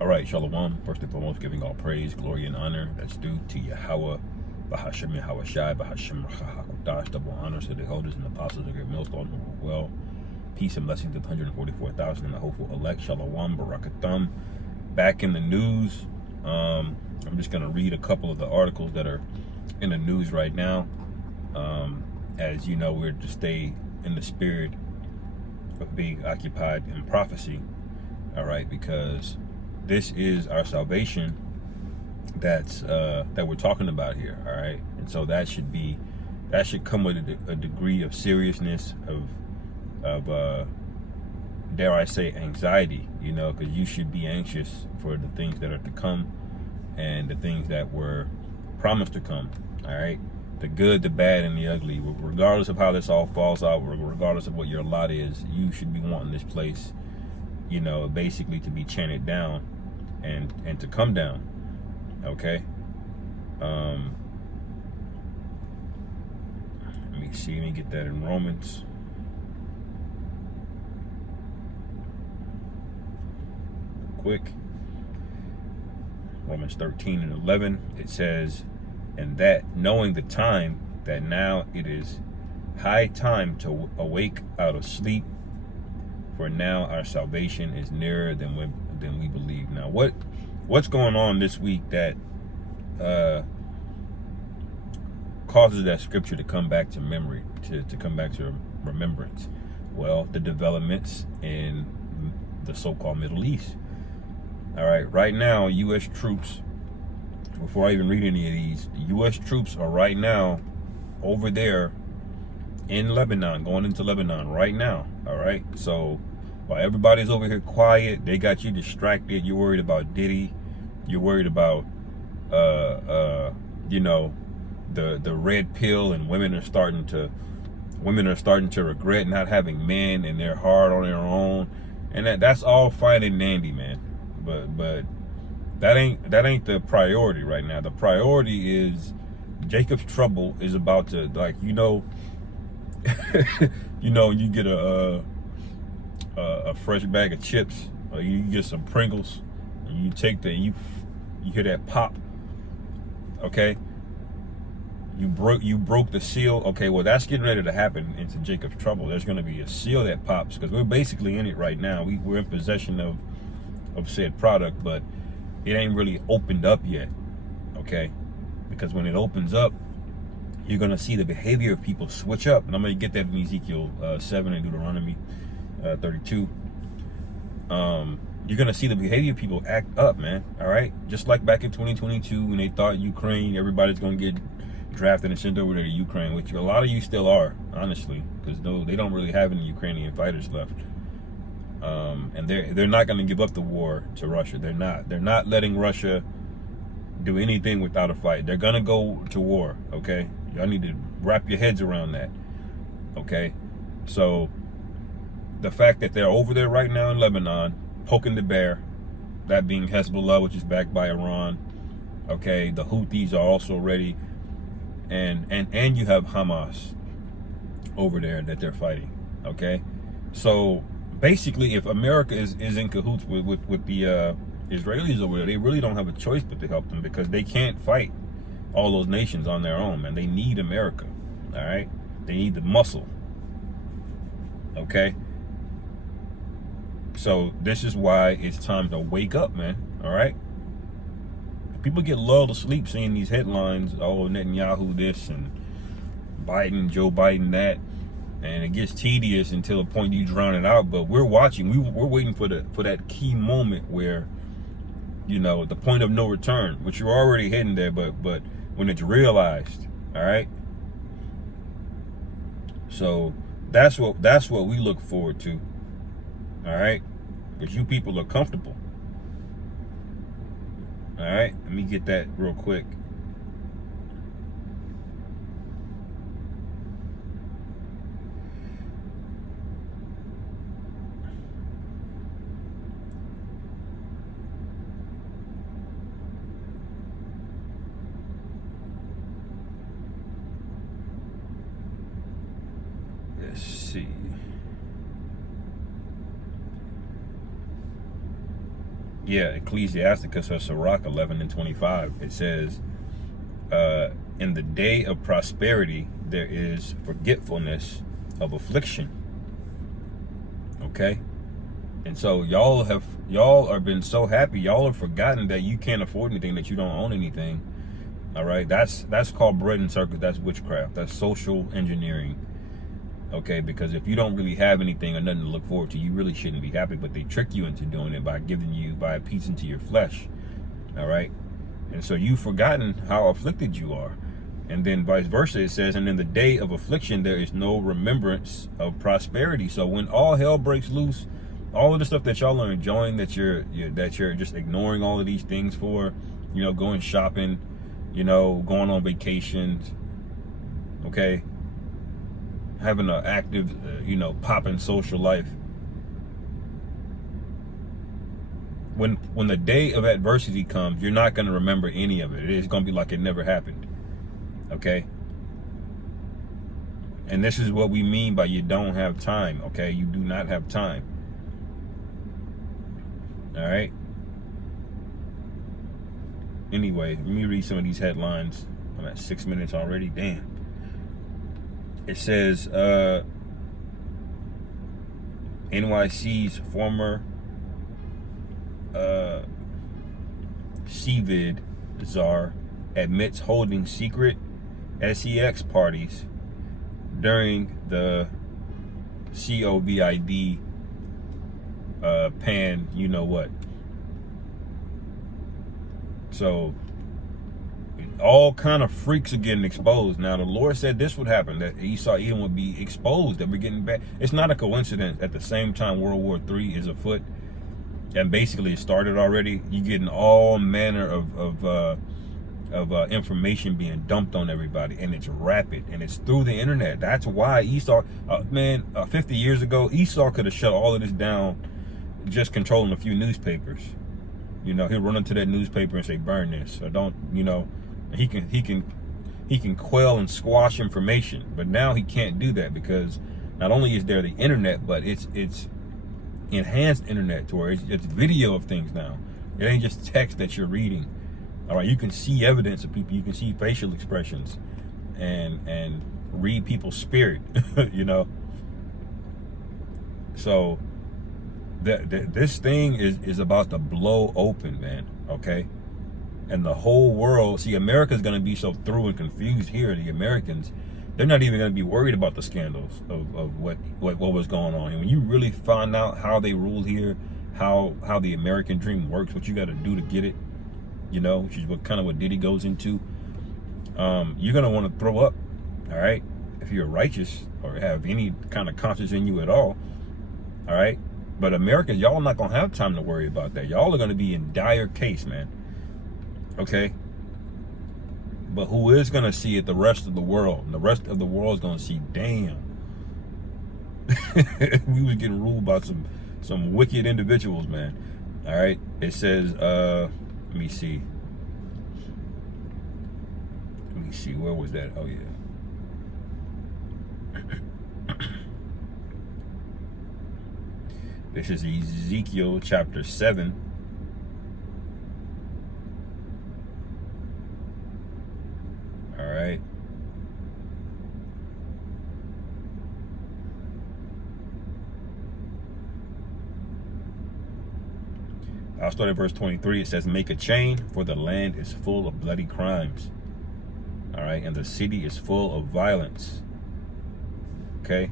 All right, Shalom. First and foremost, giving all praise, glory, and honor that's due to Yahweh, Bahashem Yahweh Shai, Bahashem Hakodash, double honors to the elders and apostles of great millstone who were well. Peace and blessings to the 144,000 and the hopeful elect. Shalom, Barakathum. Back in the news. I'm just going to read a couple of the articles that are in the news right now. As you know, we're to stay in the spirit of being occupied in prophecy. All right, because this is our salvation that we're talking about here. All right, and so that should come with a degree of seriousness of dare I say anxiety, because you should be anxious for the things that are to come and the things that were promised to come. All right, the good, the bad, and the ugly. Regardless of how this all falls out, regardless of what your lot is, you should be wanting this place, basically to be chanted down and to come down. Okay. Let me get that in Romans. Quick. Romans 13 and 11, it says, and that knowing the time, that now it is high time to awake out of sleep, for now our salvation is nearer than we believe. Now, what's going on this week that causes that scripture to come back to memory, to come back to remembrance? Well, the developments in the so-called Middle East. All right, right now, U.S. troops, before I even read any of these, U.S. troops are right now over there in Lebanon, going into Lebanon right now. All right, so while everybody's over here quiet, they got you distracted. You're worried about Diddy. You're worried about, the red pill, and women are starting to regret not having men, and they're hard on their own, and that's all fine and dandy, man. But that ain't the priority right now. The priority is Jacob's trouble is about to, you get a fresh bag of chips, or you get some Pringles, and you take you hear that pop. Okay, you broke the seal. Okay, well, that's getting ready to happen into Jacob's trouble. There's going to be a seal that pops, because we're basically in it right now. We're in possession of said product, but it ain't really opened up yet. Okay, because when it opens up, you're going to see the behavior of people switch up, and I'm going to get that in Ezekiel 7 and Deuteronomy 32. You're going to see the behavior of people act up, man. All right, just like back in 2022 when they thought Ukraine, everybody's going to get drafted and sent over there to Ukraine, which a lot of you still are, honestly, because they don't really have any Ukrainian fighters left. And they're not going to give up the war to Russia. They're not letting Russia do anything without a fight. They're going to go to war. Okay, y'all need to wrap your heads around that. Okay, so the fact that they're over there right now in Lebanon poking the bear, that being Hezbollah, which is backed by Iran. Okay, the Houthis are also ready, and you have Hamas over there that they're fighting. Okay, so basically, if America is in cahoots with the Israelis over there, they really don't have a choice but to help them, because they can't fight all those nations on their own, man. They need America. All right, they need the muscle. Okay, so this is why it's time to wake up, man. All right, people get lulled to sleep seeing these headlines. Oh, Netanyahu this, and Joe Biden that. And it gets tedious until the point you drown it out. But we're watching. We're waiting for that key moment where, the point of no return, which you're already heading there. But when it's realized, all right. So that's what we look forward to, all right. Because you people are comfortable. All right. Let me get that real quick. Let's see. Ecclesiasticus or Sirach 11:25. It says, in the day of prosperity, there is forgetfulness of affliction. Okay? And so y'all are been so happy, y'all have forgotten that you can't afford anything, that you don't own anything. All right, that's called bread and circus. That's witchcraft. That's social engineering. Okay, because if you don't really have anything or nothing to look forward to, you really shouldn't be happy. But they trick you into doing it by appeasing to your flesh. All right, and so you've forgotten how afflicted you are. And then vice versa, it says, and in the day of affliction, there is no remembrance of prosperity. So when all hell breaks loose, all of the stuff that y'all are enjoying, that you're just ignoring all of these things for, going shopping, going on vacations, okay, having an active, popping social life. When the day of adversity comes, you're not going to remember any of it. It's going to be like it never happened. Okay? And this is what we mean by you don't have time. Okay? You do not have time. All right? Anyway, let me read some of these headlines. I'm at 6 minutes already. Damn. It says, NYC's former CVID czar admits holding secret sex parties during the COVID pan, you know what. So all kind of freaks are getting exposed. Now the Lord said this would happen, that Esau Edom would be exposed, that we're getting back. It's not a coincidence. At the same time World War III is afoot, and basically it started already. You're getting all manner of information being dumped on everybody, and it's rapid, and it's through the internet. That's why Esau, 50 years ago, Esau could have shut all of this down just controlling a few newspapers. He'll run into that newspaper and say, burn this, or don't, he can quell and squash information. But now he can't do that, because not only is there the internet, but it's enhanced internet, to where it's video of things now. It ain't just text that you're reading. All right, you can see evidence of people. You can see facial expressions and read people's spirit, So this thing is about to blow open, man, okay? And the whole world, see, America's going to be so through and confused here. The Americans, they're not even going to be worried about the scandals of what was going on. And when you really find out how they rule here, how the American dream works, what you got to do to get it, which is what Diddy goes into, you're going to want to throw up, all right? If you're righteous or have any kind of conscience in you at all right? But Americans, y'all not going to have time to worry about that. Y'all are going to be in dire case, man. Okay? But who is going to see it? The rest of the world. And the rest of the world is going to see, damn. We was getting ruled by some wicked individuals, man. All right? It says, let me see. Where was that? Oh, yeah. This is Ezekiel chapter 7. All right. I'll start at verse 23. It says, make a chain, for the land is full of bloody crimes. All right. And the city is full of violence. Okay.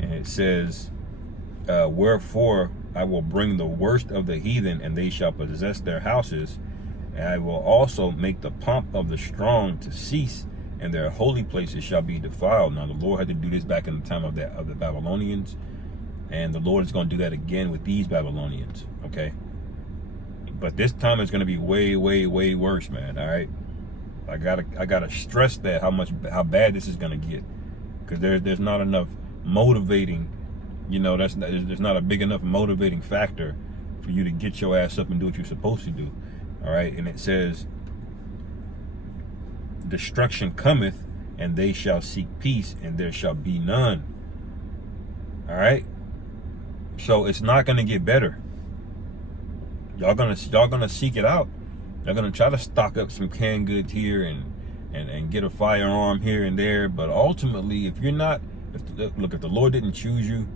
And it says, wherefore I will bring the worst of the heathen, and they shall possess their houses. And I will also make the pomp of the strong to cease, and their holy places shall be defiled. Now the Lord had to do this back in the time of the Babylonians, and the Lord is going to do that again with these Babylonians. Okay, but this time it's going to be way, way, way worse, man. All right, I gotta stress that how bad this is going to get, because there's not enough motivating. There's not a big enough motivating factor for you to get your ass up and do what you're supposed to do. All right. And it says, destruction cometh, and they shall seek peace, and there shall be none. All right. So it's not going to get better. Y'all gonna seek it out. Y'all gonna try to stock up some canned goods here and get a firearm here and there. But ultimately, if you're not, if the Lord didn't choose you,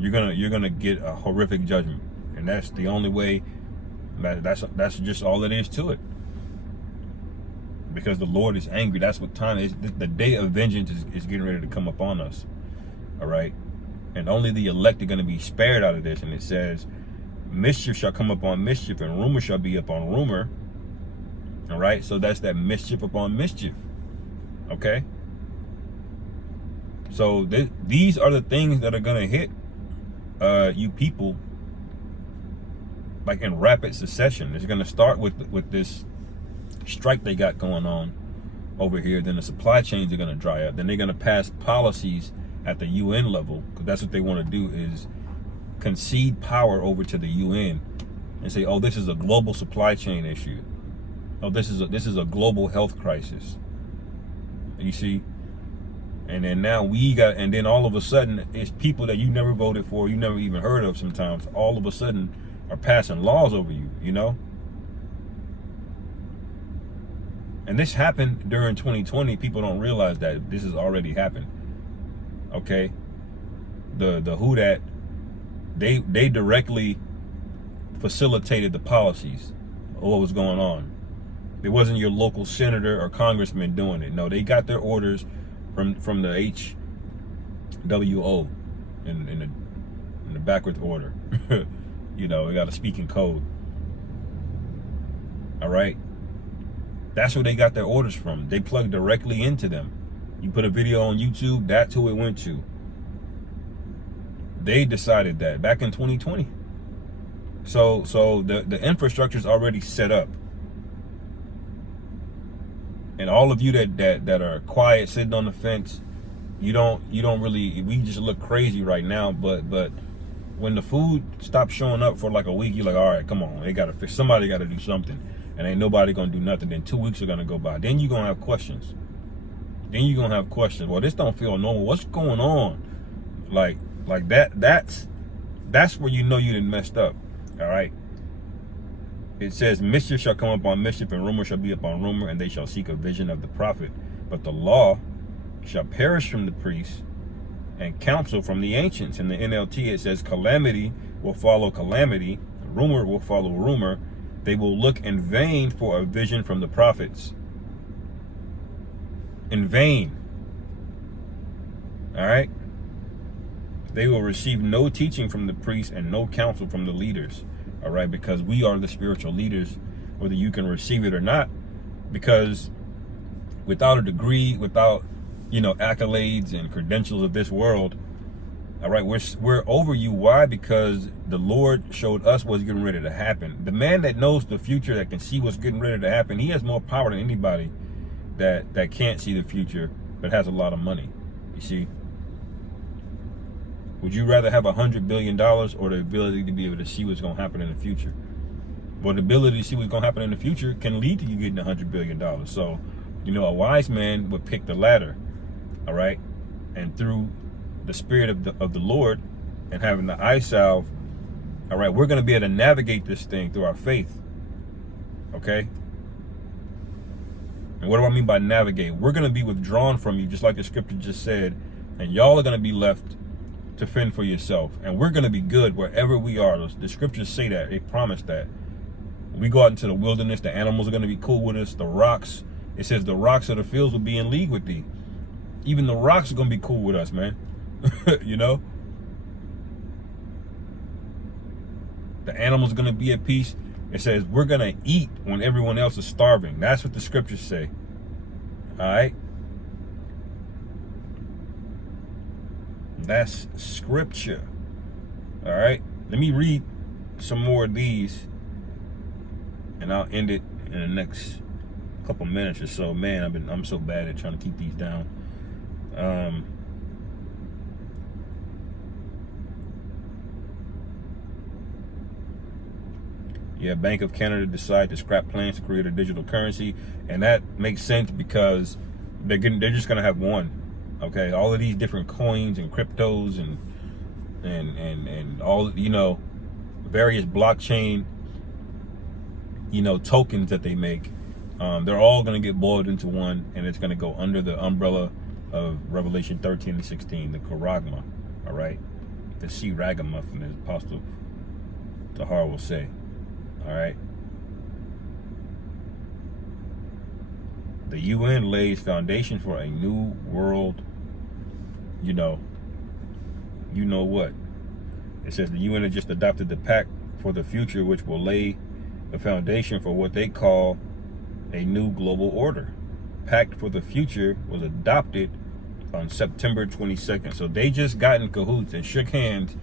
you're gonna get a horrific judgment, and that's the only way. That's just all it is to it. Because the Lord is angry. That's what time is. The day of vengeance is getting ready to come upon us. All right, and only the elect are going to be spared out of this. And it says, mischief shall come upon mischief, and rumor shall be upon rumor. All right, so that's that mischief upon mischief. Okay, so these are the things that are going to hit you people, like in rapid succession. It's going to start with this strike they got going on over here. Then the supply chains are going to dry up. Then they're going to pass policies at the UN level, because that's what they want to do, is concede power over to the UN and say, oh, this is a global supply chain issue. Oh, this is a global health crisis. You see? And then now and then all of a sudden, it's people that you never voted for, you never even heard of sometimes, all of a sudden are passing laws over you, you know? And this happened during 2020. People don't realize that this has already happened. Okay? The who that they directly facilitated the policies of what was going on. It wasn't your local senator or congressman doing it. No, they got their orders from the HWO in the backwards order. You know, we got to speak in code. All right? That's where they got their orders from. They plugged directly into them. You put a video on YouTube, that's who it went to. They decided that back in 2020. So the infrastructure's already set up. And all of you that are quiet, sitting on the fence, you don't really, we just look crazy right now, but when the food stops showing up for like a week, you're like, all right, come on, somebody gotta do something. And ain't nobody gonna do nothing. Then 2 weeks are gonna go by. Then you're gonna have questions. Well, this don't feel normal. What's going on? Like that's where you know you done messed up. All right. It says, mischief shall come upon mischief, and rumor shall be upon rumor, and they shall seek a vision of the prophet. But the law shall perish from the priests, and counsel from the ancients. In the NLT, it says, calamity will follow calamity, rumor will follow rumor. They will look in vain for a vision from the prophets. In vain. All right? They will receive no teaching from the priests and no counsel from the leaders. All right? Because we are the spiritual leaders, whether you can receive it or not. Because without a degree, without, accolades and credentials of this world, all right, we're over you. Why? Because the Lord showed us what's getting ready to happen. The man that knows the future, that can see what's getting ready to happen, he has more power than anybody that can't see the future but has a lot of money. You see? Would you rather have $100 billion or the ability to be able to see what's going to happen in the future? Well, the ability to see what's going to happen in the future can lead to you getting $100 billion. So, a wise man would pick the latter. All right? And through the spirit of the Lord and having the eye salve, all right, we're going to be able to navigate this thing through our faith. Okay? And what do I mean by navigate? We're going to be withdrawn from you, just like the scripture just said, and y'all are going to be left to fend for yourself. And we're going to be good wherever we are. The scriptures say that. They promise that. We go out into the wilderness, the animals are going to be cool with us. The rocks, it says the rocks of the fields will be in league with thee. Even the rocks are going to be cool with us, man. The animals are going to be at peace. It says we're going to eat when everyone else is starving. That's what the scriptures say. All right. That's scripture. All right. Let me read some more of these and I'll end it in the next couple minutes or so. Man, I'm so bad at trying to keep these down. Yeah, Bank of Canada decided to scrap plans to create a digital currency, and that makes sense because they're just gonna have one. Okay, all of these different coins and cryptos and all, various blockchain, tokens that they make. They're all going to get boiled into one, and it's going to go under the umbrella of Revelation 13 and 16, the Charagma, all right? The Ragamuffin, as Apostle Tahar will say, all right? The UN lays foundation for a new world, you know what? It says the UN has just adopted the Pact for the Future, which will lay the foundation for what they call a new global order. Pact for the Future was adopted on September 22nd. So they just got in cahoots and shook hands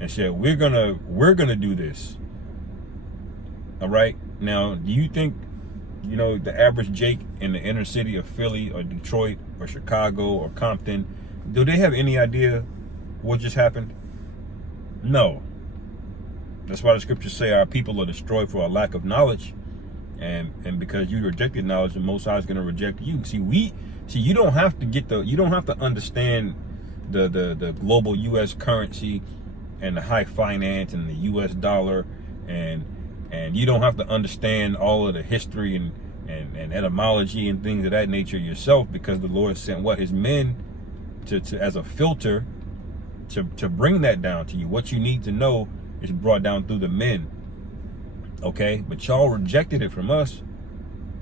and said, we're gonna do this. All right. Now, do you think, the average Jake in the inner city of Philly or Detroit or Chicago or Compton, do they have any idea what just happened? No. That's why the scriptures say our people are destroyed for a lack of knowledge. And because you rejected knowledge, the Most High is going to reject you. You don't have to understand the global U.S. currency and the high finance and the U.S. dollar, and you don't have to understand all of the history and etymology and things of that nature yourself, because the Lord sent His men to as a filter to bring that down to you. What you need to know is brought down through the men. Okay, but y'all rejected it from us.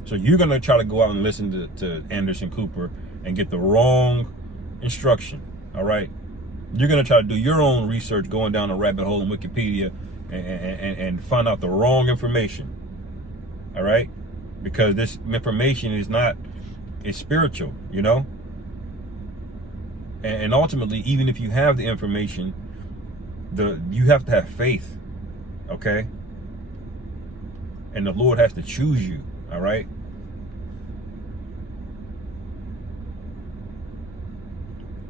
So you're gonna try to go out and listen to Anderson Cooper and get the wrong instruction. All right, you're gonna try to do your own research, going down a rabbit hole in Wikipedia and find out the wrong information. All right, because this information is spiritual, and ultimately, even if you have the information, you have to have faith. Okay. And the Lord has to choose you, all right?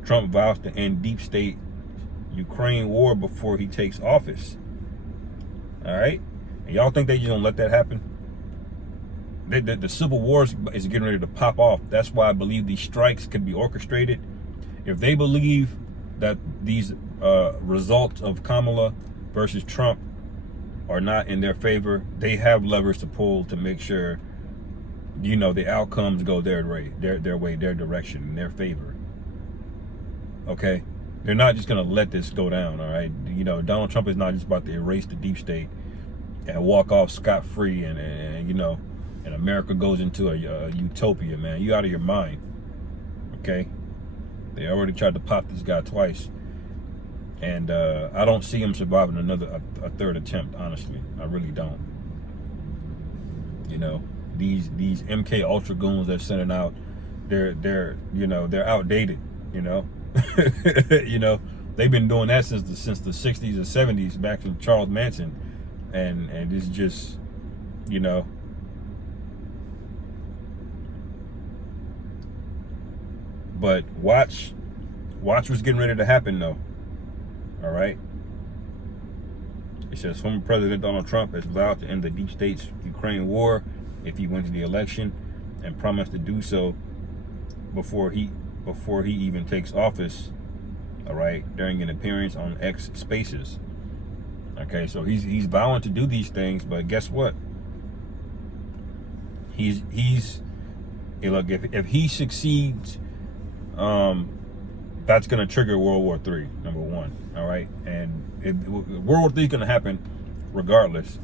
Trump vows to end deep state Ukraine war before he takes office, all right? And y'all think they just gonna let that happen? The civil war is getting ready to pop off. That's why I believe these strikes could be orchestrated. If they believe that these results of Kamala versus Trump are not in their favor, they have levers to pull to make sure, the outcomes go their way, their direction, in their favor. Okay? They're not just going to let this go down, all right? Donald Trump is not just about to erase the deep state and walk off scot-free and America goes into a utopia, man. You out of your mind. Okay? They already tried to pop this guy twice. And I don't see him surviving a third attempt, honestly. I really don't. These MK Ultra goons they're sending out, they're outdated. They've been doing that since the 60s or 70s, back from Charles Manson, and it's just, But watch what's getting ready to happen, though. All right. It says former President Donald Trump has vowed to end the deep state's Ukraine war if he wins the election, and promised to do so before he even takes office. All right, during an appearance on X Spaces. Okay, so he's vowing to do these things, but guess what? Look, if he succeeds, that's going to trigger World War III, number one. All right. And World War III is going to happen regardless.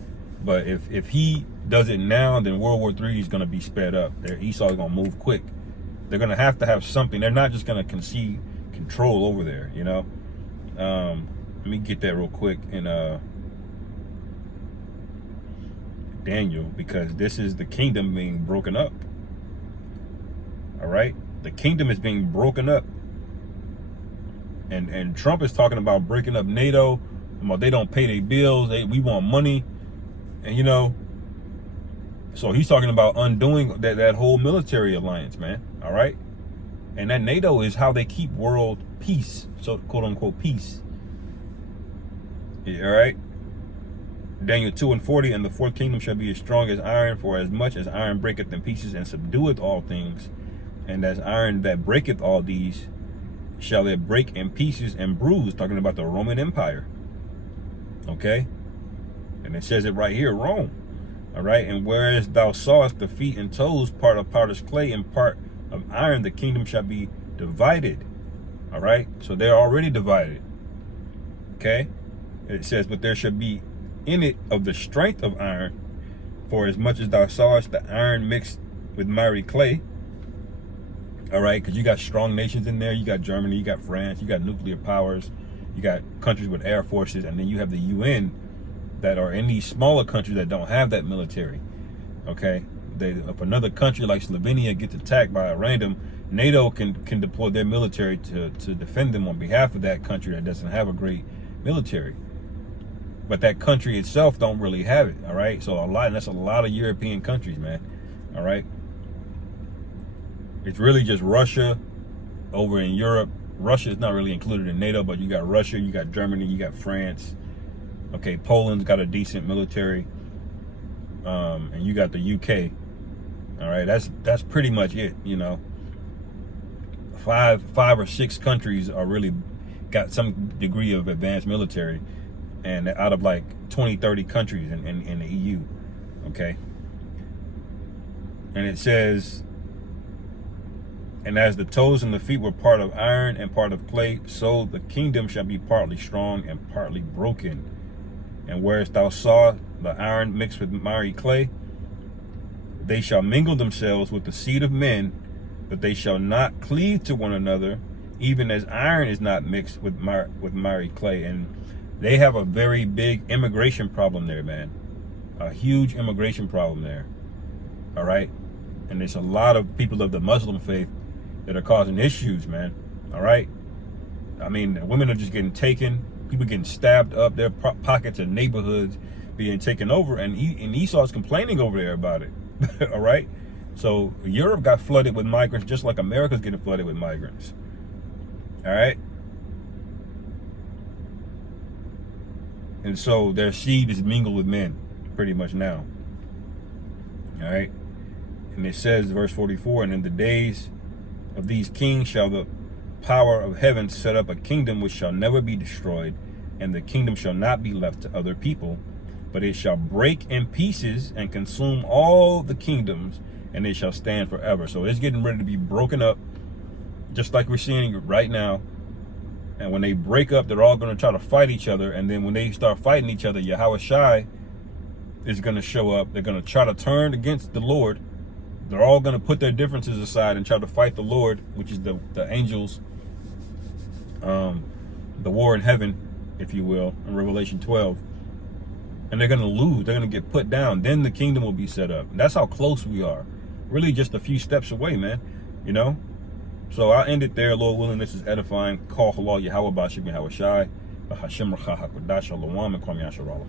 But if he does it now, then World War III is going to be sped up. Esau's going to move quick. They're going to have something. They're not just going to concede control over there, Let me get that real quick in Daniel, because this is the kingdom being broken up. All right. The kingdom is being broken up. And Trump is talking about breaking up NATO. They don't pay their bills. We want money. And, so he's talking about undoing that whole military alliance, man. All right. And that NATO is how they keep world peace. So, quote unquote, peace. Yeah, all right. Daniel 2:40, and the fourth kingdom shall be as strong as iron, for as much as iron breaketh in pieces and subdueth all things, and as iron that breaketh all these, shall it break in pieces and bruise, talking about the Roman Empire. Okay? And it says it right here, Rome. All right. And whereas thou sawest the feet and toes, part of potter's clay and part of iron, the kingdom shall be divided. All right. So they're already divided. Okay. It says, but there shall be in it of the strength of iron, for as much as thou sawest the iron mixed with miry clay. All right. Because you got strong nations in there. You got Germany, you got France, you got nuclear powers, you got countries with air forces, and then you have the UN that are in these smaller countries that don't have that military. Okay, if another country like Slovenia gets attacked by a random, NATO can deploy their military to defend them on behalf of that country that doesn't have a great military. But that country itself don't really have it. All right, so that's a lot of European countries, man. All right, it's really just Russia over in Europe. Russia is not really included in NATO, but you got Russia, you got Germany, you got France. Okay, Poland's got a decent military, and you got the UK. All right, that's pretty much it. You know, five or six countries are really got some degree of advanced military, and out of like 20-30 countries in the EU. Okay, and it says, and as the toes and the feet were part of iron and part of clay, so the kingdom shall be partly strong and partly broken. And whereas thou saw the iron mixed with miry clay, they shall mingle themselves with the seed of men, but they shall not cleave to one another, even as iron is not mixed with miry clay. And they have a very big immigration problem there, man. A huge immigration problem there. All right. And there's a lot of people of the Muslim faith that are causing issues, man. All right. I mean, women are just getting taken. People getting stabbed up, their pockets and neighborhoods being taken over, and Esau's complaining over there about it. All right, so Europe got flooded with migrants, just like America's getting flooded with migrants. All right, and so their seed is mingled with men, pretty much now. All right, and it says, verse 44, and in the days of these kings shall the power of heaven set up a kingdom which shall never be destroyed, and the kingdom shall not be left to other people, but it shall break in pieces and consume all the kingdoms, and it shall stand forever. So it's getting ready to be broken up, just like we're seeing right now. And when they break up, they're all going to try to fight each other, and then when they start fighting each other, Yahweh Shai is going to show up. They're going to try to turn against the Lord. They're all going to put their differences aside and try to fight the Lord, which is the angels, the war in heaven, if you will, in Revelation 12. And they're going to lose. They're going to get put down. Then the kingdom will be set up. And that's how close we are. Really just a few steps away, man. You know? So I'll end it there. Lord willing, this is edifying. Call halal Yahweh Bashim Yahweh Shai. Bahashim Racha HaKodash Shalom and Kwam Yasharallah.